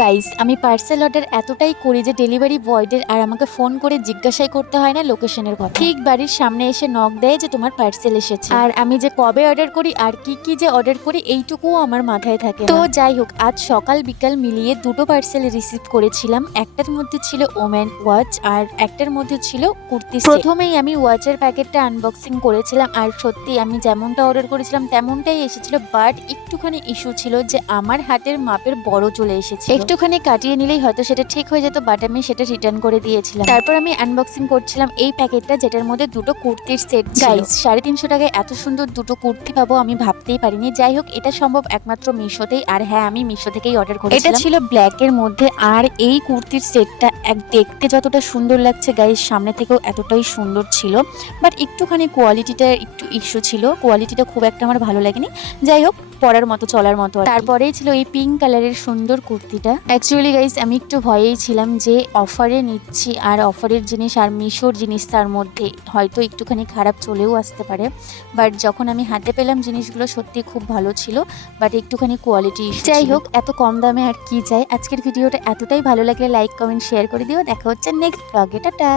Guys, আমি parcel order এতটাই করি যে ডেলিভারি বয়দের আর আমাকে ফোন করে জিজ্ঞাসাই করতে হয় না লোকেশনের কথা। ঠিক বাড়ির সামনে এসে নক দেয় যে তোমার পার্সেল এসেছে। আর আমি যে কবে অর্ডার করি আর কি যে অর্ডার করি এইটুকুও আমার মাথায় থাকে না। তো যাই হোক, আজ সকাল বিকাল মিলিয়ে দুটো পার্সেল রিসিভ করেছিলাম। একটার মধ্যে ছিল ওমেন ওয়াচ আর একটার মধ্যে ছিল কুর্তি সেট। প্রথমেই আমি ওয়াচের প্যাকেটটা আনবক্সিং করেছিলাম আর সত্যি আমি যেমনটা অর্ডার করেছিলাম তেমনটাই এসেছিল, বাট একটুখানি ইস্যু ছিল যে আমার হাতের মাপের বড় চলে এসেছে। একটুখানি কাটিয়ে নিলেই হয়তো সেটা ঠিক হয়ে যেত, বাট আমি সেটা রিটার্ন করে দিয়েছিলাম। তারপর আমি আনবক্সিং করছিলাম এই প্যাকেটটা, যেটার মধ্যে দুটো কুর্তির সেট ছিল। গাইস, 350 টাকায় এত সুন্দর দুটো কুর্তি পাবো আমি ভাবতেই পারিনি। যাই হোক, এটা সম্ভব একমাত্র মিশোতেই। আর হ্যাঁ, আমি মিশো থেকেই অর্ডার করেছিলাম। এটা ছিল ব্ল্যাক এর মধ্যে। আর এই কুর্তির সেটটা দেখতে যতটা সুন্দর লাগছে গাইস, সামনে থেকেও এতটাই সুন্দর ছিল, বাট একটুখানি কোয়ালিটিটা একটু ইস্যু ছিল। কোয়ালিটিটা খুব একটা আমার ভালো লাগেনি। যাই হোক, পরার মতো চলার মতো। তারপরেই ছিল এই পিঙ্ক কালারের সুন্দর কুর্তিটা। অ্যাকচুয়ালি গাইস, আমি একটু ভয়েই ছিলাম যে অফারে নিচ্ছি আর অফারের জিনিস আর মিশোর জিনিস তার মধ্যে হয়তো একটুখানি খারাপ চলেও আসতে পারে, বাট যখন আমি হাতে পেলাম জিনিসগুলো সত্যি খুব ভালো ছিল, বাট একটুখানি কোয়ালিটি ইস্যু। যাই হোক, এত কম দামে আর কি চাই। আজকের ভিডিওটা এতটাই ভালো লাগলে লাইক কমেন্ট শেয়ার করে দিও। দেখা হচ্ছে নেক্সট ব্লগে। টাটা।